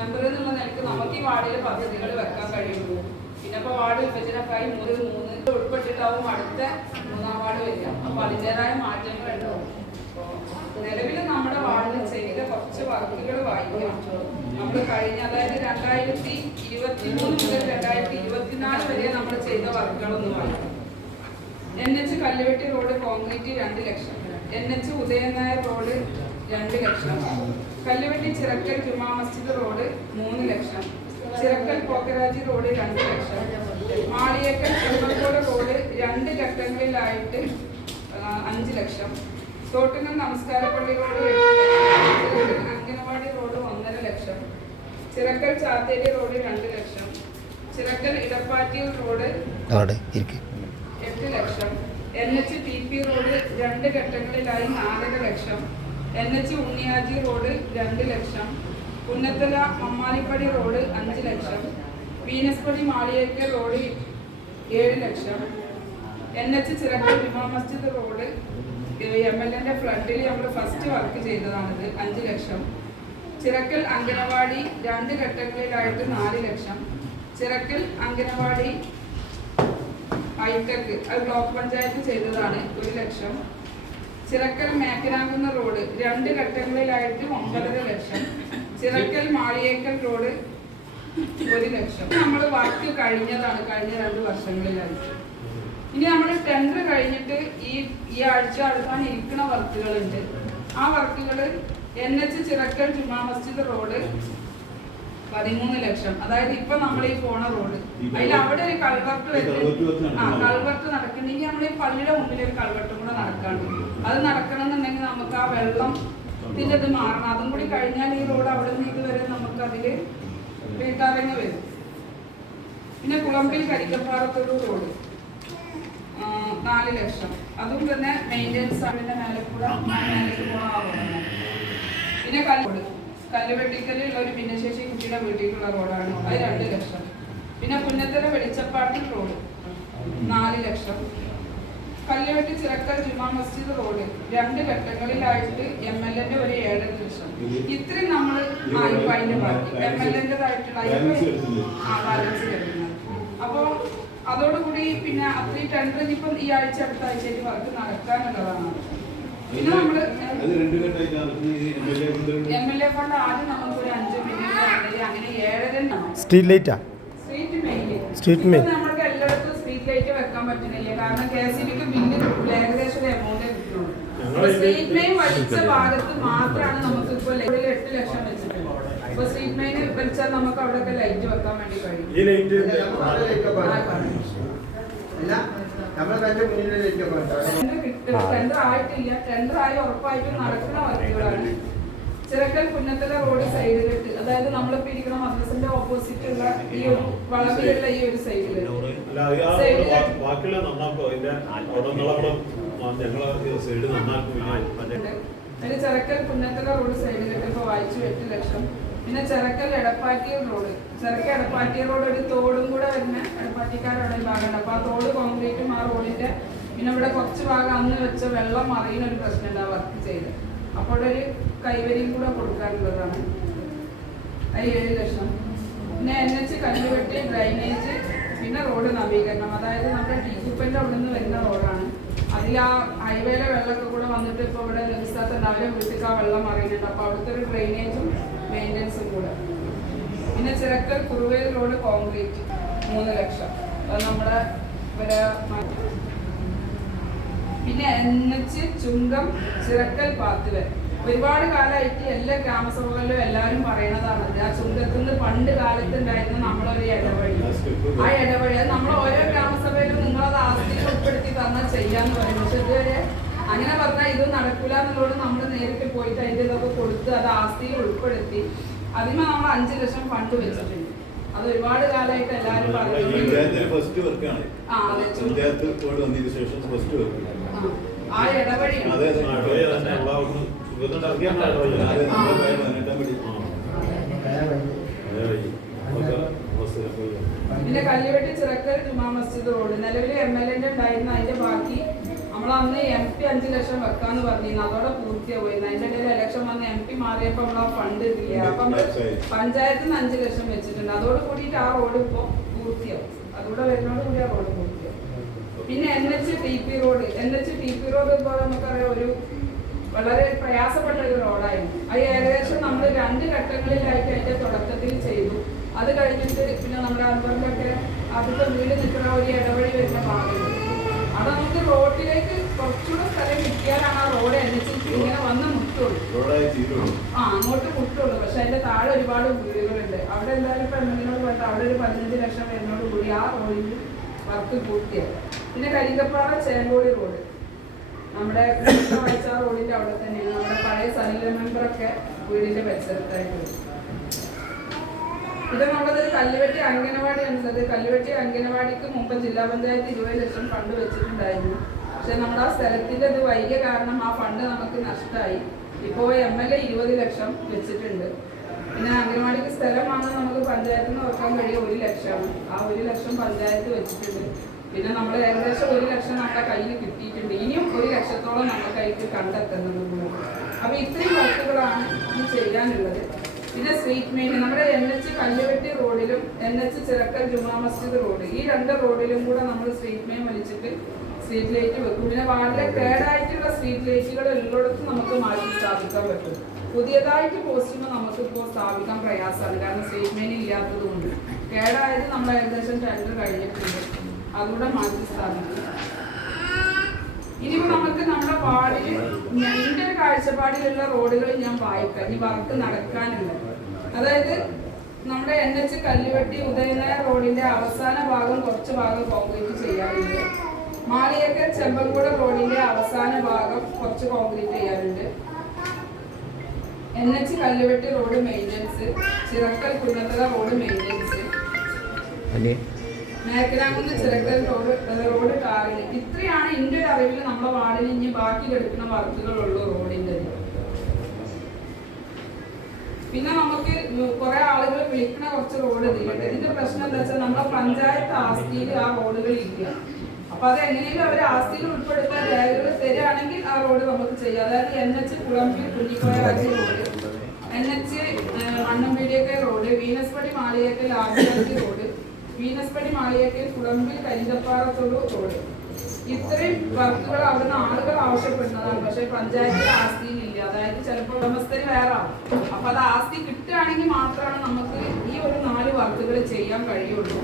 Member എന്നുള്ള നിലയ്ക്ക് നമുക്ക് ഈ വാർഡിൽ പദ്ധതികൾ വെക്കാൻ കഴിയുള്ളൂ. പിന്നെ ഇപ്പോൾ വാർഡ് വിഭജനക്കായി 3 ഉൾപ്പെട്ടിട്ടാവും അടുത്ത 3-ാം വാർഡ് വരിക. അപ്പോൾ അതിൻ്റെതായ മാറ്റങ്ങളുണ്ടാവും. നിലവിൽ നമ്മുടെ വാർഡിൽ ചെയ്ത കുറച്ച് വർക്കുകൾ വായിക്കാം. നമ്മൾ കഴിഞ്ഞ അതായത് 2023 മുതൽ 2024 വരെ നമ്മൾ ചെയ്ത വർക്കുകളൊന്നും വായിക്കാം. NH കല്ലുവെട്ടി റോഡ് കോൺക്രീറ്റ് 2 ലക്ഷം, NH ഉദയൻ നായർ റോഡ് 2 ലക്ഷം, കല്ലുവെട്ടി ചിറക്കൽ ജുമാ മസ്ജിദ് റോഡ് 3 ലക്ഷം, ചിറക്കൽ പോക്കരാജി റോഡ് 2 ലക്ഷം, മാളിയേക്കൽ ചെറുമക്കോട് റോഡ് 2 ഘട്ടങ്ങളിലായിട്ട് 5 ലക്ഷം, തോട്ടുങ്ങൽ നമസ്കാരപ്പള്ളി റോഡ് 8 ലക്ഷം, അങ്കനവാടി റോഡ് 1.5 ലക്ഷം, ചിറക്കൽ ചാത്തേരി റോഡ് 2 ലക്ഷം, ചിറക്കൽ ഇടപ്പാറ്റിയിൽ റോഡ് 8 ലക്ഷം, NH TP റോഡ് 2 ഘട്ടങ്ങളിലായി 4.5 ലക്ഷം, NH ഉണ്ണിയാജി റോഡ് 2 ലക്ഷം, പുന്നത്തല മമ്മാലിപ്പടി റോഡ് 5 ലക്ഷം, വീനസ്പടി മാളിയേക്കൽ റോഡ് 7 ലക്ഷം, NH Chirakkal Juma Masjid road MLA ഫ്ലഡിൽ നമ്മൾ ഫസ്റ്റ് വർക്ക് ചെയ്തതാണിത് 5 ലക്ഷം, ചിറക്കൽ അങ്കനവാടി 2 ഘട്ടങ്ങളിലായിട്ട് 4 ലക്ഷം, ചിറക്കൽ അങ്കനവാടി ഹൈടെക് അത് ബ്ലോക്ക് പഞ്ചായത്ത് ചെയ്തതാണ് 1 ലക്ഷം, ചിറക്കൽ മേക്കനാകുന്ന റോഡ് 2 ഘട്ടങ്ങളിലായിട്ട് 9.5 ലക്ഷം, ചിറക്കൽ മാളിയേക്കൽ റോഡ് 1 ലക്ഷം. നമ്മൾ വർക്ക് കഴിഞ്ഞതാണ് കഴിഞ്ഞ 2 വർഷങ്ങളിലായിട്ട്. ഇനി നമ്മൾ ടെൻഡർ കഴിഞ്ഞിട്ട് ഈ ആഴ്ച അടുക്കാൻ ഇരിക്കുന്ന വർക്കുകളുണ്ട്. ആ വർക്കുകൾ NH ചിറക്കൽ ജുമാ മസ്ജിദ് റോഡ് 13 ലക്ഷം. അതായത് ഇപ്പൊ നമ്മൾ ഈ പോണ റോഡ് അതിൽ അവിടെ ഒരു കൾവർട്ട് കൾവർട്ട് നടക്കണമെങ്കിൽ നമ്മൾ ഈ പള്ളിയുടെ മുന്നിൽ ഒരു കൾവർട്ടും കൂടെ നടക്കാണ്ട്. അത് നടക്കണം എന്നുണ്ടെങ്കിൽ നമുക്ക് ആ വെള്ളത്തിന്റെ ഇത് മാറണം. അതും കൂടി കഴിഞ്ഞാൽ ഈ റോഡ് അവിടെ നിന്ന് ഇതുവരെ നമുക്ക് അതില് വീട്ടാരങ്ങ് വരും. പിന്നെ കുളമ്പിൽ കരിക്കപ്പാറത്തൊരു റോഡ് 4 ലക്ഷം. അതും തന്നെ മെയിൻ്റെനൻസ് അതിന്റെ മേലെ കൂടെ മേലേക്ക് പോകാൻ റോഡാണ്. പിന്നെ കല്ലുവെട്ടിക്കലുള്ള ഒരു ഭിന്നശേഷി കുട്ടിയുടെ വീട്ടിലേക്കുള്ള റോഡാണ്, അത് 2 ലക്ഷം. പിന്നെ പുന്നത്തല വെളിച്ചപ്പാട്ടിൽ റോഡ് 4 ലക്ഷം, കല്ലുവെട്ടി ചിറക്കൽ ജുമാ മസ്ജിദ് റോഡ് 2 ഘട്ടങ്ങളിലായിട്ട് MLA ഒരു 7.5 ലക്ഷം. ഇത്രയും നമ്മൾ അതിന്റെ ബാക്കി MLA-ായിട്ടുള്ള ബാലൻസ് വരുന്നത്. അപ്പോൾ അതോടുകൂടി പിന്നെ അത്രയും ടെൻഡർ ഇപ്പം ഈ ആഴ്ച അടുത്ത ആഴ്ചയിൽ വർക്ക് നടക്കാനുള്ളതാണ്. പിന്നെ നമ്മള് MLA ഫണ്ട് ആദ്യം നമുക്കൊരു 5 മില്യൺ അങ്ങനെ 7.5 സ്ട്രീറ്റ് ലൈറ്റാ സ്ട്രീറ്റ് മെയിൻ നമ്മൾക്ക് എല്ലായിടത്തും സ്ട്രീറ്റ് ലൈറ്റ് വെക്കാൻ പറ്റുന്നില്ല. കാരണം KCBക്ക് ബില്ല് ഏകദേശം എമൗണ്ടേ കിട്ടുള്ളൂ. സ്ട്രീറ്റ് മെയിൻ വലിച്ച ഭാഗത്ത് മാത്രമാണ് നമുക്ക് ഇപ്പോൾ 8 ലക്ഷം വെച്ചിട്ടുള്ളത്. ഇപ്പൊ സ്ട്രീറ്റ് മെയിൻ വെച്ചാൽ നമുക്ക് അവിടെയൊക്കെ ലൈറ്റ് വെക്കാൻ വേണ്ടി കഴിയും. ടെൻഡർ ആയിട്ടില്ല, ടെൻഡർ ആയി ഉറപ്പായിട്ടും നടക്കുന്ന വർക്കുകളാണ്. ചിറക്കൽ പുന്നത്തല റോഡ് സൈഡ് കെട്ട്, അതായത് നമ്മളിപ്പോ ഇരിക്കുന്ന മദ്രസിന്റെ ഓപ്പോസിറ്റ് ഉള്ള ഈ ഒരു വളവിലുള്ള ഈ ഒരു സൈഡില് ചിറക്കൽ പുന്നത്തല റോഡ് സൈഡ് കെട്ട് ഇപ്പൊ വായിച്ചു 8 ലക്ഷം. പിന്നെ ചിറക്കൽ എടപ്പാറ്റിയർ റോഡ്, ചിറക്കൽ എടപ്പാറ്റിയർ റോഡ് ഒരു തോടും കൂടെ വരുന്ന എടപ്പാറ്റിക്കാരുടെ ഭാഗമാണ്. അപ്പൊ ആ തോട് കോൺക്രീറ്റും ആ റോഡിന്റെ പിന്നെ ഇവിടെ കുറച്ച് ഭാഗം അന്ന് വെച്ച വെള്ളം മറിയുന്ന ഒരു പ്രശ്നമുണ്ട് ആ വർക്ക് ചെയ്ത്. അപ്പോൾ ഒരു കൈവരിയും കൂടെ കൊടുക്കാനുള്ളതാണ്, അത് 7 ലക്ഷം. പിന്നെ NH കല്ലുവെട്ടി ഡ്രൈനേജ്, പിന്നെ റോഡ് നവീകരണം, അതായത് നമ്മുടെ ടീക്കുപ്പൻ്റെ അവിടെ നിന്ന് വരുന്ന റോഡാണ്. അതിൽ ആ ഹൈവേയിലെ വെള്ളമൊക്കെ കൂടെ വന്നിട്ട് ഇപ്പോൾ ഇവിടെ സ്ഥലത്ത് രാവിലെ വീട്ടിൽ ആ വെള്ളം മറിയുന്നുണ്ട്. അപ്പോൾ അവിടുത്തെ ഒരു ഡ്രൈനേജും മെയിൻ്റെനൻസും കൂടെ. പിന്നെ ചിറക്കൽ കുറുവേൽ റോഡ് കോൺക്രീറ്റ് 3 ലക്ഷം, അത് നമ്മുടെ പിന്നെ NH ചുങ്കം ചിറക്കൽ പാത്തില് ഒരുപാട് കാലമായിട്ട് എല്ലാ ഗ്രാമസഭകളിലും എല്ലാവരും പറയണതാണ്. ആ ചുങ്കത്തുനിന്ന് പണ്ട് കാലത്ത് ഉണ്ടായിരുന്ന നമ്മളൊരു ഇടവഴി, ആ ഇടവഴി അത് നമ്മൾ ഓരോ ഗ്രാമസഭയിലും നിങ്ങളത് ആസ്തിയിൽ ഉൾപ്പെടുത്തി തന്നാൽ ചെയ്യാന്ന് പറയും. പക്ഷെ ഇതുവരെ അങ്ങനെ പറഞ്ഞാൽ ഇത് നടക്കില്ല എന്നുള്ളത് നമ്മൾ നേരിട്ട് പോയിട്ട് അതിൻ്റെ ഇതൊക്കെ കൊടുത്ത് അത് ആസ്തിയിൽ ഉൾപ്പെടുത്തി അതിന് നമ്മൾ 5 ലക്ഷം ഫണ്ട് വെച്ചിട്ടുണ്ട്. അത് ഒരുപാട് കാലമായിട്ട് എല്ലാവരും പറയുന്നത് ആ ഇടവഴി പിന്നെ കല്ലുവെട്ടി ചിറക്കൽ ജുമാ മസ്ജിദ് റോഡ് നിലവിൽ MLA ഉണ്ടായിരുന്ന അതിന്റെ ബാക്കി നമ്മൾ അന്ന് MP 5 ലക്ഷം വെക്കാന്ന് പറഞ്ഞിരുന്നു, അതോടെ പൂർത്തിയായി. അതിന്റെ ഇടയിൽ ഇലക്ഷൻ വന്ന് MP മാറിയപ്പോൾ നമ്മൾ ആ ഫണ്ട് ഇല്ല. അപ്പൊ നമ്മള് പഞ്ചായത്തിൽ നിന്ന് 5 ലക്ഷം വെച്ചിട്ടുണ്ട്. അതോട് കൂടിയിട്ട് ആ റോഡ് ഇപ്പോൾ പൂർത്തിയാവും. അതുകൂടെ വരുന്നതോട് കൂടി ആ റോഡ് പൂർത്തിയാവും. പിന്നെ NH-TP റോഡ് ഇപ്പോൾ നമുക്കറിയാം ഒരു വളരെ പ്രയാസപ്പെട്ട ഒരു റോഡായിരുന്നു. അത് ഏകദേശം നമ്മൾ 2 ഘട്ടങ്ങളിലായിട്ട് അതിന്റെ തുടക്കത്തിൽ ചെയ്തു. അത് കഴിഞ്ഞിട്ട് പിന്നെ നമ്മുടെ അൻവറിലൊക്കെ ആദ്യത്തെ വീട് നിൽക്കുന്ന ഒരു ഇടവഴി വരുന്ന ഭാഗമുണ്ട്. അത് നമുക്ക് റോഡിലേക്ക് കുറച്ചുകൂടെ സ്ഥലം കിട്ടിയാലാണ് ആ റോഡ് ഇങ്ങനെ വന്ന് മുട്ടുള്ളൂ. അങ്ങോട്ട് മുട്ടുള്ളൂ. പക്ഷെ അതിന്റെ താഴെ ഒരുപാട് വീടുകളുണ്ട്. അവിടെ എന്തായാലും ഇപ്പൊ എന്തെങ്കിലും പറഞ്ഞാൽ അവിടെ ഒരു 15 ലക്ഷം വരുന്നതോട് കൂടി ആ റോഡിൽ വർക്ക് പൂർത്തിയായി. പിന്നെ കരിങ്കപ്പാറ ചേങ്കോടി റോഡ് നമ്മുടെ വായിച്ച റോഡിന്റെ അവിടെ തന്നെയാണ്. നമ്മുടെ പഴയ സനില മെമ്പറൊക്കെ വീടിന്റെ പരിസരത്തായിട്ടുള്ളത്. ഇത് നമ്മളതൊരു കല്ലുവെട്ടി അംഗനവാടിയാണുള്ളത്. കല്ലുവെട്ടി അംഗനവാടിക്ക് മുമ്പ് ജില്ലാ പഞ്ചായത്ത് 20 ലക്ഷം ഫണ്ട് വെച്ചിട്ടുണ്ടായിരുന്നു. പക്ഷെ നമ്മുടെ ആ സ്ഥലത്തിന്റെ ഇത് വൈകിയ കാരണം ആ ഫണ്ട് നമുക്ക് നഷ്ടമായി. ഇപ്പോൾ MLA 20 ലക്ഷം വെച്ചിട്ടുണ്ട്. പിന്നെ അംഗനവാടിക്ക് സ്ഥലം വാങ്ങാൻ നമുക്ക് പഞ്ചായത്തിൽ നിന്ന് വെക്കാൻ കഴിയും 1 ലക്ഷമാണ്. ആ 1 ലക്ഷം പഞ്ചായത്ത് വെച്ചിട്ടുണ്ട്. പിന്നെ നമ്മൾ ഏകദേശം 1 ലക്ഷം നമ്മുടെ കയ്യിൽ കിട്ടിയിട്ടുണ്ട്. ഇനിയും 1 ലക്ഷത്തോളം നമ്മുടെ കയ്യിൽ കണ്ടെത്തുന്നത് കൂടെ. അപ്പൊ ഇത്രയും വർക്കുകളാണ് ഇത് ചെയ്യാനുള്ളത്. പിന്നെ സ്ട്രീറ്റ് മെയിൻ നമ്മുടെ NH കല്ലുവെട്ടി റോഡിലും NH ചിറക്കൽ ജുമാ മസ്ജിദ് റോഡ്, ഈ 2 റോഡിലും കൂടെ നമ്മൾ സ്ട്രീറ്റ് മെയിൻ വലിച്ചിട്ട് സ്ട്രീറ്റ് ലൈറ്റ് വെക്കും. പിന്നെ വാർഡിലെ കേടായിട്ടുള്ള സ്ട്രീറ്റ് ലൈറ്റുകൾ എല്ലായിടത്തും നമുക്ക് മാറ്റി സ്ഥാപിക്കാൻ പറ്റും. പുതിയതായിട്ട് പോസ്റ്റുമ്പോൾ നമുക്ക് ഇപ്പോൾ സ്ഥാപിക്കാൻ പ്രയാസമാണ്, കാരണം സ്ട്രീറ്റ് മെയിൻ ഇല്ലാത്തത് കൊണ്ട്. കേടായത് നമ്മൾ ഏകദേശം ടെൻഡർ കഴിഞ്ഞിട്ടുണ്ട്, അതുകൂടെ മാറ്റി സ്ഥാപിക്കും. ഇനിയിപ്പോൾ നമുക്ക് നമ്മുടെ വാർഡിൽ എൻ്റെ ഒരു കാഴ്ചപ്പാടിലുള്ള റോഡുകൾ ഞാൻ വായിക്കാം. ഈ വർക്ക് നടക്കാനുള്ളത്, അതായത് നമ്മുടെ NH കല്ലുവെട്ടി ഉദയനഗർ റോഡിന്റെ അവസാന ഭാഗം കുറച്ച് ഭാഗം കോൺക്രീറ്റ് ചെയ്യാറുണ്ട്. മാളിയേക്കൽ ചെമ്പൻകുളം റോഡിന്റെ അവസാന ഭാഗം കുറച്ച് കോൺക്രീറ്റ് ചെയ്യാറുണ്ട്. NH Kalluvetti road maintenance, Chirakkal Kunnathara road maintenance, Mekkalankunnu Chirakkal road tarring. ഇത്രയാണ് എൻ്റെ ഒരു അറിവിൽ നമ്മുടെ വാർഡിൽ ഇനി ബാക്കി കിടക്കുന്ന വർക്കുകളുള്ളൂ റോഡിൻ്റെ. പിന്നെ നമുക്ക് കുറെ ആളുകൾ വിളിക്കുന്ന കുറച്ച് റോഡ് ഇതിലുണ്ട്. ഇതിന്റെ പ്രശ്നം എന്താ വെച്ചാൽ നമ്മുടെ പഞ്ചായത്ത് ആസ്തിയിൽ ആ റോഡുകൾ ഇല്ല. അപ്പൊ അത് എങ്ങനെയെങ്കിലും അവർ ആസ്തിയിൽ ഉൾപ്പെടുത്താൻ രേഖകൾ തരികയാണെങ്കിൽ ആ റോഡ് നമുക്ക് ചെയ്യാം. അതായത് NH Kulambi Kunhikoya road, NH മണ്ണമ്പീടിയൊക്കെ റോഡ്, വീനസ്പടി മാളിയേക്കൽ ആദിവാസി റോഡ്, വീനസ്പടി മാളിയേക്കൽ കുളമ്പിൽ കരിന്തപ്പാറത്തോട് റോഡ്. ഇത്രയും വർക്കുകൾ അവിടുന്ന് ആളുകൾ ആവശ്യപ്പെടുന്നതാണ്. പക്ഷെ പഞ്ചായത്തിൽ ആസ്തിയിലില്ല. അതായത് ചിലപ്പോൾ ഉടമസ്ഥര് വേറെ ആവും. അപ്പൊ അത് ആസ്തി കിട്ടുകയാണെങ്കിൽ മാത്രമാണ് നമുക്ക് ഈ ഒരു 4 വർക്കുകൾ ചെയ്യാൻ കഴിയുള്ളൂ.